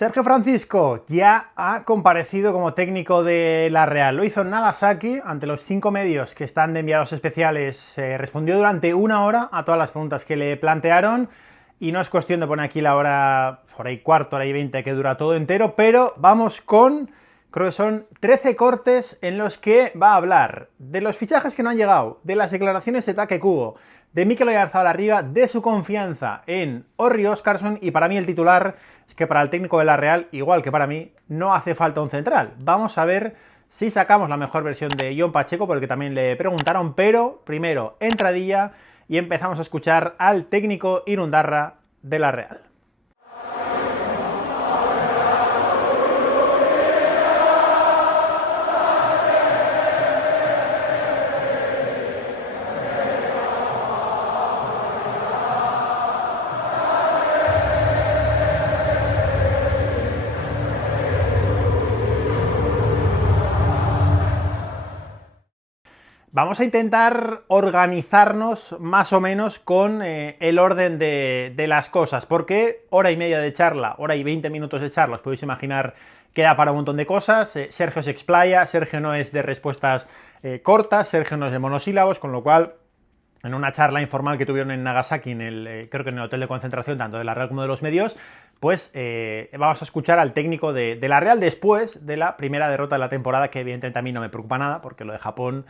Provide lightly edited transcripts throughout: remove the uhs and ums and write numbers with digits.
Sergio Francisco ya ha comparecido como técnico de la Real. Lo hizo en Nagasaki, ante los 5 medios que están de enviados especiales. Respondió durante 1 hora a todas las preguntas que le plantearon. Y no es cuestión de poner aquí la hora y cuarto, hora y 20 que dura todo entero, pero vamos con, creo que son 13 cortes en los que va a hablar de los fichajes que no han llegado, de las declaraciones de Take Kubo, de Mikel Oyarzabal, de su confianza en Orri Oskarsson, y para mí el titular es que para el técnico de la Real, igual que para mí, no hace falta un central. Vamos a ver si sacamos la mejor versión de Jon Pacheco, porque también le preguntaron, pero primero entradilla y empezamos a escuchar al técnico Irundarra de la Real. Vamos a intentar organizarnos más o menos con el orden de las cosas, porque hora y media de charla, hora y 20 minutos de charla, os podéis imaginar que da para un montón de cosas. Sergio se explaya, Sergio no es de respuestas cortas, Sergio no es de monosílabos, con lo cual en una charla informal que tuvieron en Nagasaki, creo que en el hotel de concentración, tanto de la Real como de los medios, pues vamos a escuchar al técnico de la Real después de la primera derrota de la temporada, que evidentemente a mí no me preocupa nada, porque lo de Japón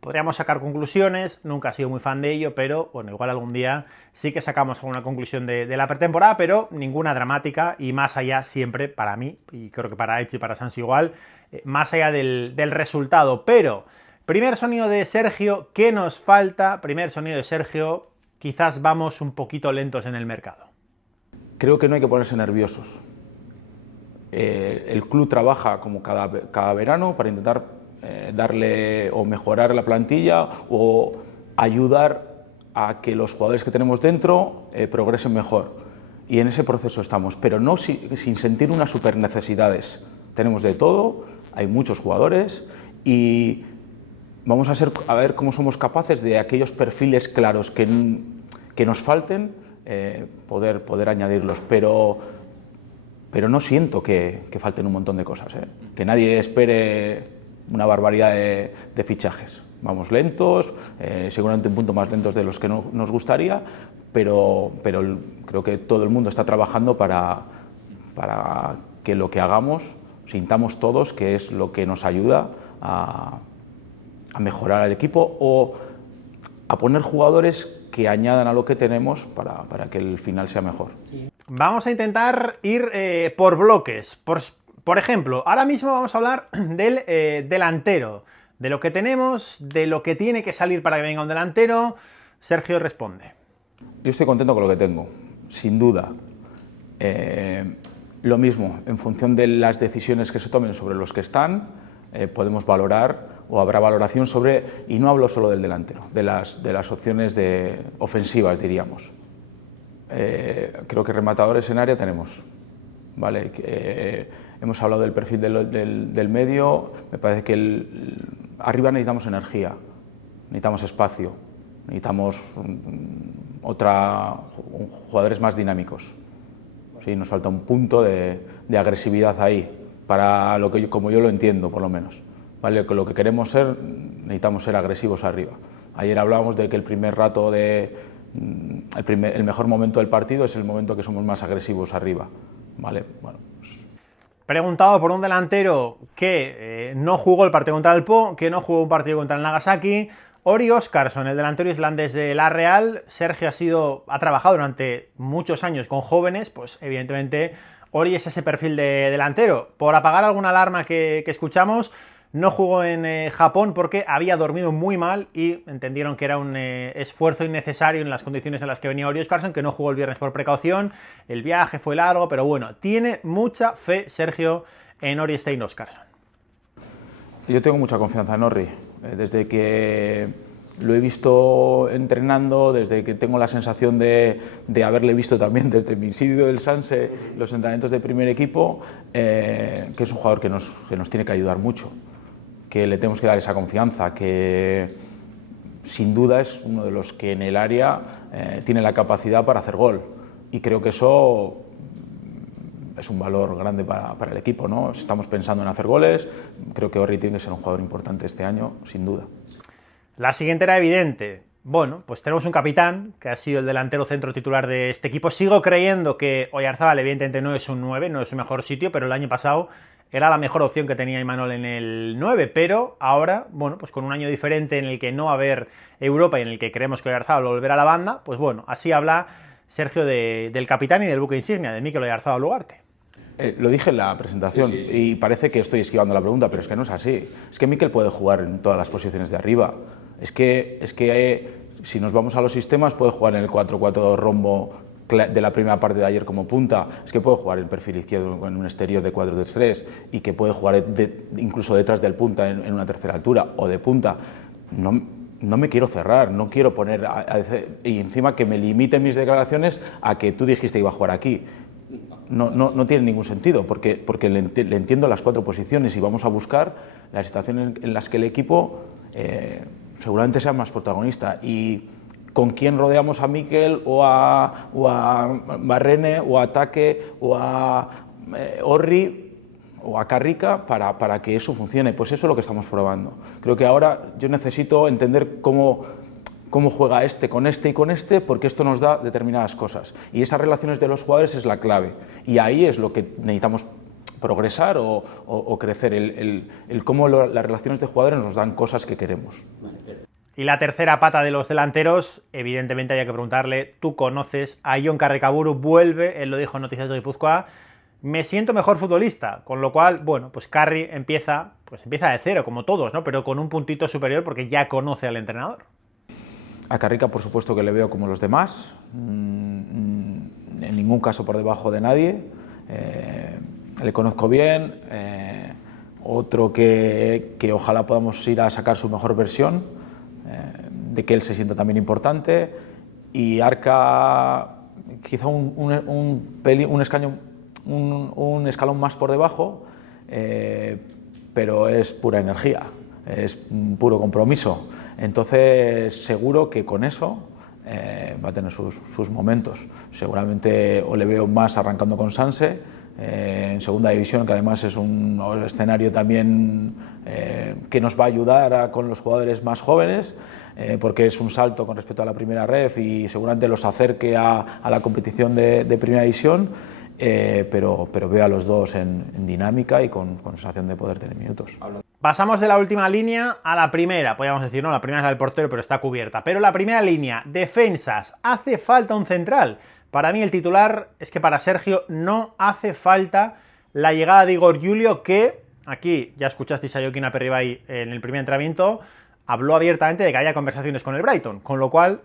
podríamos sacar conclusiones, nunca he sido muy fan de ello, pero bueno, igual algún día sí que sacamos alguna conclusión de la pretemporada, pero ninguna dramática, y más allá siempre, para mí, y creo que para Echi y para Sans igual, más allá del resultado. Pero primer sonido de Sergio, ¿qué nos falta? Primer sonido de Sergio, quizás vamos un poquito lentos en el mercado. Creo que no hay que ponerse nerviosos. El club trabaja como cada verano para intentar darle o mejorar la plantilla o ayudar a que los jugadores que tenemos dentro progresen mejor. Y en ese proceso estamos, pero no sin sentir unas super necesidades. Tenemos de todo, hay muchos jugadores y vamos a ver cómo somos capaces de aquellos perfiles claros que nos falten, poder añadirlos, pero no siento que falten un montón de cosas, que nadie espere una barbaridad de fichajes. Vamos lentos, seguramente un punto más lentos de los que nos gustaría, pero creo que todo el mundo está trabajando para que lo que hagamos sintamos todos que es lo que nos ayuda a mejorar al equipo o a poner jugadores que añadan a lo que tenemos para que el final sea mejor. Vamos a intentar ir por bloques. Por ejemplo, ahora mismo vamos a hablar del delantero, de lo que tenemos, de lo que tiene que salir para que venga un delantero. Sergio responde. Yo estoy contento con lo que tengo, sin duda. Lo mismo, en función de las decisiones que se tomen sobre los que están, podemos valorar o habrá valoración sobre, y no hablo solo del delantero, de las opciones ofensivas, diríamos. Creo que rematadores en área tenemos, ¿vale? Hemos hablado del perfil del medio, me parece que arriba necesitamos energía, necesitamos espacio, necesitamos jugadores más dinámicos. Sí, nos falta un punto de agresividad ahí, para como yo lo entiendo, por lo menos. ¿Vale? Lo que queremos ser, necesitamos ser agresivos arriba. Ayer hablábamos de que el primer rato el mejor momento del partido es el momento que somos más agresivos arriba. ¿Vale? Bueno, pues. Preguntado por un delantero que no jugó el partido contra el Po, que no jugó un partido contra el Nagasaki, Orri Oskarsson, el delantero islandés de la Real. Sergio ha trabajado durante muchos años con jóvenes, pues evidentemente Orri es ese perfil de delantero. Por apagar alguna alarma que escuchamos, no jugó en Japón porque había dormido muy mal y entendieron que era un esfuerzo innecesario en las condiciones en las que venía Orri Oskarsson, que no jugó el viernes por precaución. El viaje fue largo, pero bueno, tiene mucha fe Sergio en Orri Stein Oskarsson. Yo tengo mucha confianza en Orri. Desde que lo he visto entrenando, desde que tengo la sensación de haberle visto también desde mi sitio del Sanse, los entrenamientos de primer equipo, que es un jugador que nos tiene que ayudar mucho, que le tenemos que dar esa confianza, que sin duda es uno de los que en el área tiene la capacidad para hacer gol. Y creo que eso es un valor grande para el equipo, ¿no? Si estamos pensando en hacer goles, creo que Orri tiene que ser un jugador importante este año, sin duda. La siguiente era evidente. Bueno, pues tenemos un capitán, que ha sido el delantero centro titular de este equipo. Sigo creyendo que Oyarzabal evidentemente no es un 9, no es su mejor sitio, pero el año pasado era la mejor opción que tenía Imanol en el 9, pero ahora, bueno, pues con un año diferente en el que no va a haber Europa y en el que creemos que Oyarzabal volverá a la banda, pues bueno, así habla Sergio del capitán y del buque insignia, de Mikel Oyarzabal Ugarte. Lo dije en la presentación y parece que estoy esquivando la pregunta, pero es que no es así. Es que Mikel puede jugar en todas las posiciones de arriba. Es que si nos vamos a los sistemas, puede jugar en el 4-4 rombo de la primera parte de ayer como punta, es que puede jugar el perfil izquierdo en un exterior de 4-3-3 y que puede jugar incluso detrás del punta en una tercera altura o de punta. No me quiero cerrar, no quiero poner y encima que me limiten mis declaraciones a que tú dijiste que iba a jugar aquí. No tiene ningún sentido, porque le entiendo las 4 posiciones y vamos a buscar las situaciones en las que el equipo seguramente sea más protagonista. Y con quién rodeamos a Mikel o a Barrene o a Take o a Orri o a Carrica para que eso funcione. Pues eso es lo que estamos probando. Creo que ahora yo necesito entender cómo juega este y con este, porque esto nos da determinadas cosas. Y esas relaciones de los jugadores es la clave. Y ahí es lo que necesitamos progresar o crecer, el cómo las relaciones de jugadores nos dan cosas que queremos. Y la tercera pata de los delanteros, evidentemente había que preguntarle, tú conoces a Jon Carricaburu, vuelve, él lo dijo en Noticias de Guipúzcoa, me siento mejor futbolista, con lo cual, bueno, pues Carri empieza de cero, como todos, ¿no? Pero con un puntito superior porque ya conoce al entrenador. A Carrica, por supuesto, que le veo como los demás, en ningún caso por debajo de nadie, le conozco bien, otro que ojalá podamos ir a sacar su mejor versión, de que él se sienta también importante, y Arca quizá un escalón más por debajo, pero es pura energía, es puro compromiso. Entonces seguro que con eso va a tener sus momentos. Seguramente o le veo más arrancando con Sanse en segunda división, que además es un escenario también que nos va a ayudar con los jugadores más jóvenes, porque es un salto con respecto a la primera ref y seguramente los acerque a la competición de primera división, pero veo a los dos en dinámica y con sensación de poder tener minutos. Pasamos de la última línea a la primera, podríamos decir, no, la primera es la del portero, pero está cubierta. Pero la primera línea, defensas, ¿hace falta un central? Para mí el titular es que para Sergio no hace falta la llegada de Igor Julio, que aquí ya escuchasteis a Joaquín Aperribay en el primer entrenamiento, habló abiertamente de que haya conversaciones con el Brighton, con lo cual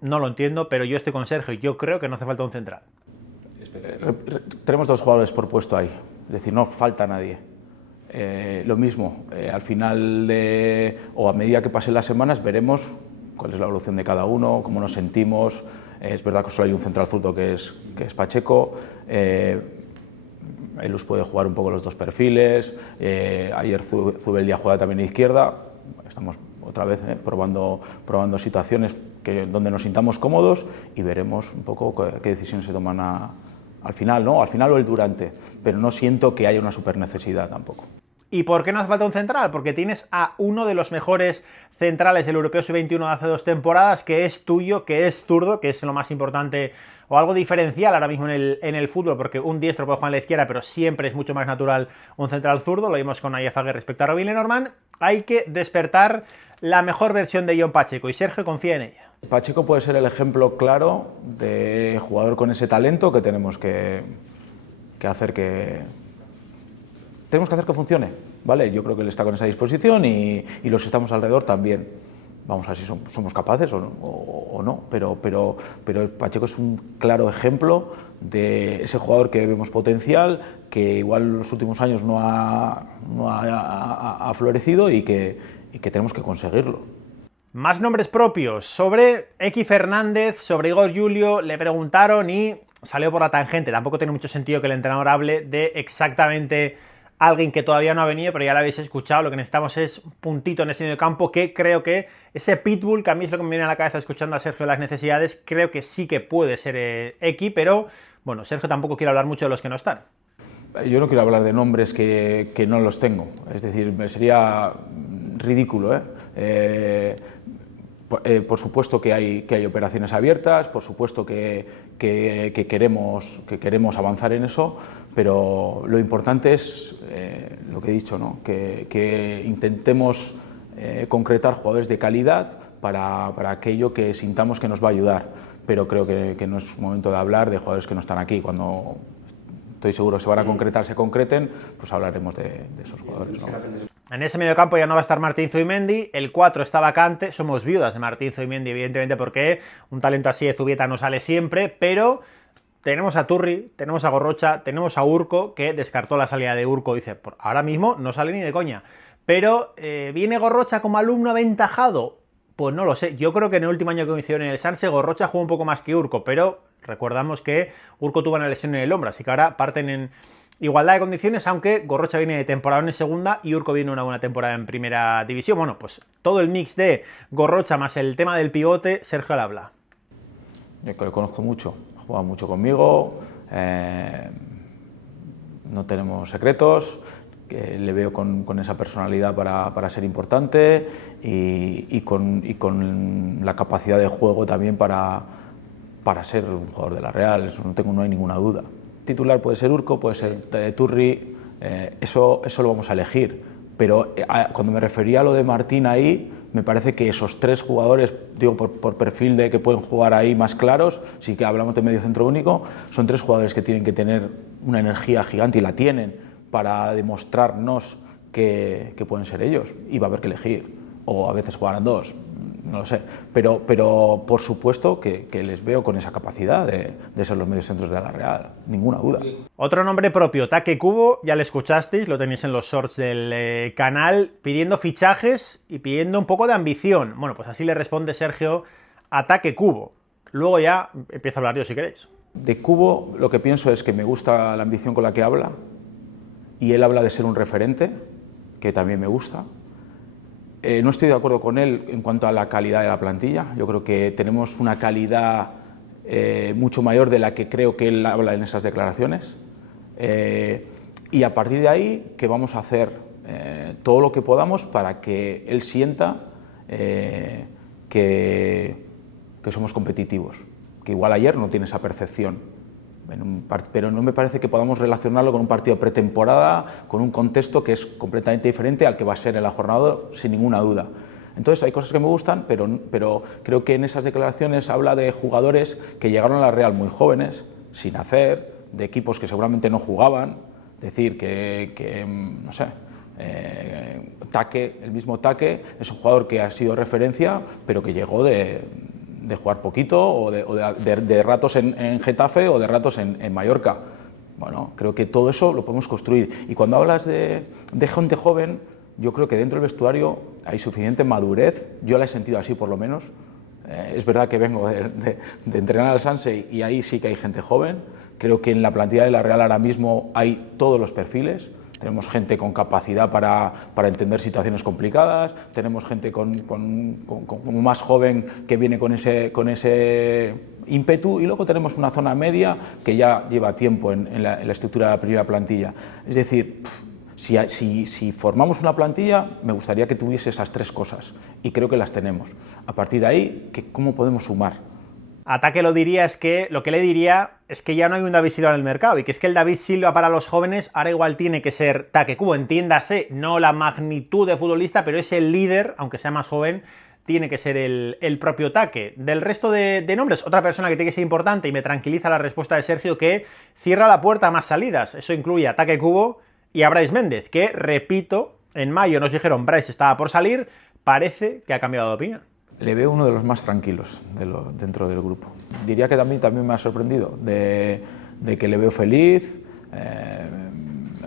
no lo entiendo, pero yo estoy con Sergio y yo creo que no hace falta un central. Tenemos 2 jugadores por puesto ahí, es decir, no falta nadie. Lo mismo, al final o a medida que pasen las semanas veremos cuál es la evolución de cada uno, cómo nos sentimos. Es verdad que solo hay un central zurdo que es Pacheco. Elus puede jugar un poco los 2 perfiles. Ayer Zubeldia juega también a izquierda. Estamos otra vez probando situaciones donde nos sintamos cómodos y veremos un poco qué decisiones se toman al final, ¿no? Al final o el durante, pero no siento que haya una super necesidad tampoco. ¿Y por qué no hace falta un central? Porque tienes a uno de los mejores centrales del Europeo Sub-21 de hace 2 temporadas, que es tuyo, que es zurdo, que es lo más importante o algo diferencial ahora mismo en el fútbol, porque un diestro puede jugar en la izquierda, pero siempre es mucho más natural un central zurdo, lo vimos con Ayev Aguirre respecto a Robin Lenormand. Hay que despertar la mejor versión de Jon Pacheco y Sergio confía en ella. Pacheco puede ser el ejemplo claro de jugador con ese talento que tenemos que hacer que funcione, ¿vale? Yo creo que él está con esa disposición y los que estamos alrededor también. Vamos a ver si somos capaces o no, pero Pacheco es un claro ejemplo de ese jugador que vemos potencial, que igual en los últimos años no ha florecido y que tenemos que conseguirlo. Más nombres propios. Sobre X Fernández, sobre Igor Julio, le preguntaron y salió por la tangente. Tampoco tiene mucho sentido que el entrenador hable de exactamente alguien que todavía no ha venido, pero ya lo habéis escuchado. Lo que necesitamos es un puntito en ese medio campo, que creo que ese pitbull, que a mí es lo que me viene a la cabeza escuchando a Sergio las necesidades, creo que sí que puede ser X, pero bueno, Sergio tampoco quiere hablar mucho de los que no están. Yo no quiero hablar de nombres que no los tengo, es decir, sería ridículo, por supuesto que hay operaciones abiertas, por supuesto que queremos avanzar en eso, pero lo importante es lo que he dicho, ¿no? que intentemos concretar jugadores de calidad para aquello que sintamos que nos va a ayudar, pero creo que no es momento de hablar de jugadores que no están aquí. Cuando estoy seguro se van a concretar, se concreten, pues hablaremos de esos jugadores, ¿no? En ese mediocampo ya no va a estar Martín Zubimendi, el 4 está vacante, somos viudas de Martín Zubimendi, evidentemente, porque un talento así de Zubieta no sale siempre, pero tenemos a Turri, tenemos a Gorrocha, tenemos a Urco, que descartó la salida de Urco, dice, por ahora mismo no sale ni de coña, pero ¿viene Gorrocha como alumno aventajado? Pues no lo sé, yo creo que en el último año que hicieron en el Sanse, Gorrocha jugó un poco más que Urco, pero recordamos que Urco tuvo una lesión en el hombro, así que ahora parten en igualdad de condiciones, aunque Gorrocha viene de temporada en segunda y Urco viene una buena temporada en primera división. Bueno, pues todo el mix de Gorrocha más el tema del pivote, Sergio al habla. Yo que lo conozco mucho, ha jugado mucho conmigo, no tenemos secretos, que le veo con esa personalidad para ser importante y con la capacidad de juego también para ser un jugador de la Real, eso no hay ninguna duda. Titular puede ser Urco, puede ser Turri, eso lo vamos a elegir, pero cuando me refería a lo de Martín ahí, me parece que esos tres jugadores, digo por perfil de que pueden jugar ahí más claros, sí que hablamos de medio centro único, son tres jugadores que tienen que tener una energía gigante y la tienen para demostrarnos que pueden ser ellos, y va a haber que elegir, o a veces jugarán dos, no lo sé, pero por supuesto que les veo con esa capacidad de ser los mediocentros de la Real, ninguna duda. Otro nombre propio, Take Kubo, ya lo escuchasteis, lo tenéis en los shorts del canal, pidiendo fichajes y pidiendo un poco de ambición. Bueno, pues así le responde Sergio a Take Kubo. Luego ya empiezo a hablar yo si queréis. De Kubo lo que pienso es que me gusta la ambición con la que habla, y él habla de ser un referente, que también me gusta. No estoy de acuerdo con él en cuanto a la calidad de la plantilla. Yo creo que tenemos una calidad mucho mayor de la que creo que él habla en esas declaraciones. Y a partir de ahí, que vamos a hacer todo lo que podamos para que él sienta que somos competitivos. Que igual ayer no tiene esa percepción. Pero no me parece que podamos relacionarlo con un partido pretemporada, con un contexto que es completamente diferente al que va a ser en la jornada, sin ninguna duda. Entonces hay cosas que me gustan, pero creo que en esas declaraciones habla de jugadores que llegaron a la Real muy jóvenes, sin hacer, de equipos que seguramente no jugaban, es decir, no sé, Take, el mismo Take, es un jugador que ha sido referencia, pero que llegó de jugar poquito o de ratos en Getafe o de ratos en Mallorca. Bueno, creo que todo eso lo podemos construir. Y cuando hablas de gente joven, yo creo que dentro del vestuario hay suficiente madurez, yo la he sentido así por lo menos. Es verdad que vengo de entrenar al Sanse y ahí sí que hay gente joven. Creo que en la plantilla de la Real ahora mismo hay todos los perfiles. Tenemos gente con capacidad para entender situaciones complicadas, tenemos gente como más joven que viene con ese ímpetu, y luego tenemos una zona media que ya lleva tiempo en la estructura de la primera plantilla. Es decir, si formamos una plantilla, me gustaría que tuviese esas tres cosas, y creo que las tenemos. A partir de ahí, ¿cómo podemos sumar? A Take lo que le diría es que ya no hay un David Silva en el mercado, y que es que el David Silva para los jóvenes ahora igual tiene que ser Take Kubo, entiéndase, no la magnitud de futbolista, pero es el líder, aunque sea más joven, tiene que ser el propio Take. Del resto de nombres, otra persona que tiene que ser importante, y me tranquiliza la respuesta de Sergio, que cierra la puerta a más salidas. Eso incluye a Take Kubo y a Brais Méndez, que, repito, en mayo nos dijeron Brais estaba por salir, parece que ha cambiado de opinión. Le veo uno de los más tranquilos dentro del grupo. Diría que también me ha sorprendido, de que le veo feliz,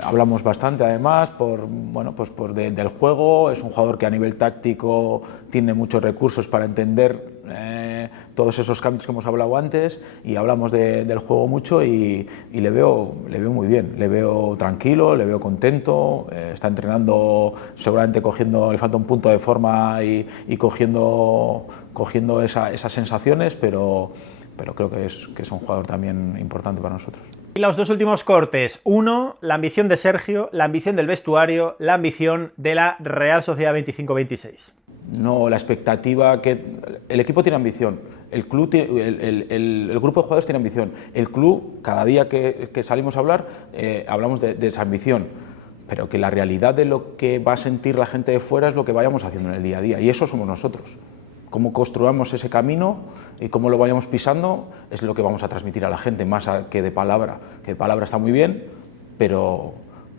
hablamos bastante además del juego, es un jugador que a nivel táctico tiene muchos recursos para entender todos esos cambios que hemos hablado antes y hablamos del juego mucho y le veo muy bien, le veo tranquilo, le veo contento, está entrenando seguramente le falta un punto de forma y cogiendo esas sensaciones, pero creo que es un jugador también importante para nosotros. Y los dos últimos cortes. Uno, la ambición de Sergio, la ambición del vestuario, la ambición de la Real Sociedad 25-26. No, la expectativa que... El equipo tiene ambición, el club el grupo de jugadores tiene ambición, el club, cada día que salimos a hablar, hablamos de esa ambición, pero que la realidad de lo que va a sentir la gente de fuera es lo que vayamos haciendo en el día a día, y eso somos nosotros. Cómo construamos ese camino y cómo lo vayamos pisando es lo que vamos a transmitir a la gente, más que de palabra. Que de palabra está muy bien, pero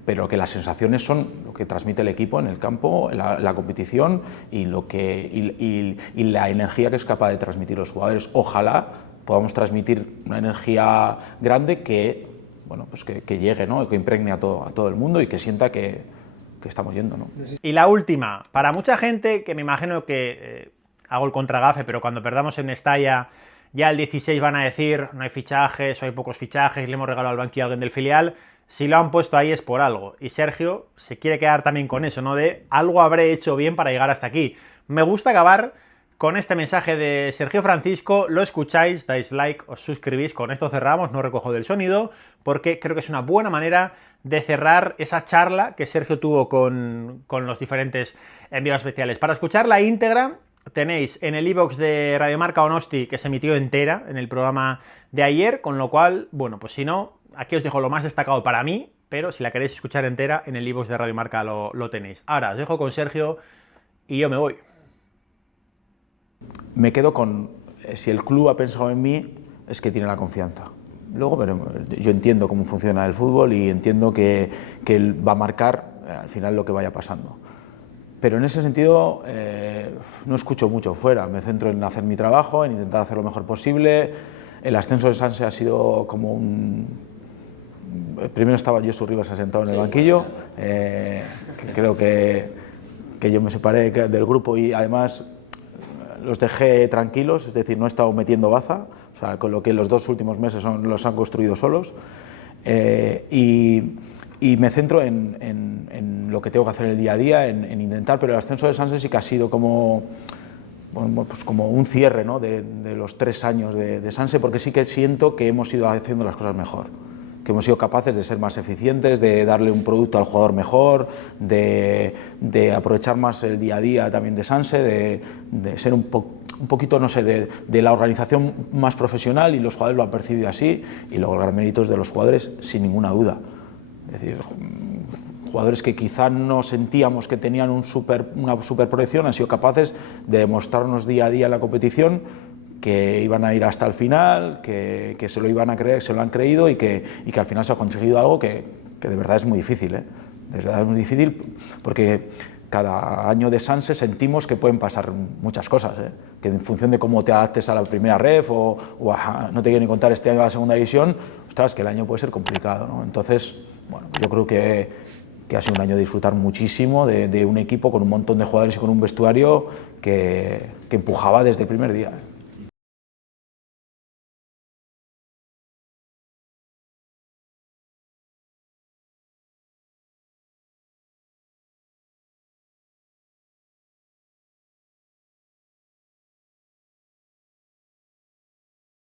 que las sensaciones son lo que transmite el equipo en el campo, la competición y la energía que es capaz de transmitir los jugadores. Ojalá podamos transmitir una energía grande que, bueno, pues que llegue, ¿no? Que impregne a todo el mundo y que sienta que estamos yendo, ¿no? Y la última, para mucha gente que me imagino que hago el contragafe, pero cuando perdamos en Mestalla ya el 16 van a decir no hay fichajes o hay pocos fichajes, le hemos regalado al banquillo a alguien del filial. Si lo han puesto ahí es por algo, y Sergio se quiere quedar también con eso, ¿no? De algo habré hecho bien para llegar hasta aquí. Me gusta acabar con este mensaje de Sergio Francisco, lo escucháis, dais like, os suscribís, con esto cerramos, no recojo del sonido, porque creo que es una buena manera de cerrar esa charla que Sergio tuvo con los diferentes enviados especiales. Para escuchar la íntegra tenéis en el iVoox de Radio Marca Donosti, que se emitió entera en el programa de ayer, con lo cual, bueno, pues si no, aquí os dejo lo más destacado para mí, pero si la queréis escuchar entera, en el iVoox de Radio Marca lo tenéis. Ahora, os dejo con Sergio y yo me voy. Me quedo con, si el club ha pensado en mí, es que tiene la confianza. Luego yo entiendo cómo funciona el fútbol y entiendo que él va a marcar al final lo que vaya pasando. Pero en ese sentido no escucho mucho fuera, me centro en hacer mi trabajo, en intentar hacer lo mejor posible. El ascenso de Sanse ha sido como primero estaba Josu Rivas sentado en el banquillo, creo que yo me separé del grupo y además los dejé tranquilos, es decir, no he estado metiendo baza, o sea, con lo que los 2 últimos meses los han construido solos. Y me centro en lo que tengo que hacer el día a día, en intentar, pero el ascenso de Sanse sí que ha sido como, bueno, pues como un cierre, ¿no? de los 3 años de Sanse, porque sí que siento que hemos ido haciendo las cosas mejor, que hemos sido capaces de ser más eficientes, de darle un producto al jugador mejor, de aprovechar más el día a día también de Sanse, de ser un poquito, no sé, de la organización más profesional, y los jugadores lo han percibido así, y luego el gran mérito es de los jugadores, sin ninguna duda. Es decir, jugadores que quizá no sentíamos que tenían una super proyección han sido capaces de demostrarnos día a día en la competición que iban a ir hasta el final, que se lo iban a creer, se lo han creído y que al final se ha conseguido algo que de verdad es muy difícil, ¿eh? De verdad es muy difícil porque cada año de Sanse sentimos que pueden pasar muchas cosas, ¿eh? Que en función de cómo te adaptes a la primera ref o no te quiero ni contar este año a la segunda división, ostras, que el año puede ser complicado, ¿no? Entonces, bueno, yo creo que ha sido un año de disfrutar muchísimo de un equipo con un montón de jugadores y con un vestuario que empujaba desde el primer día.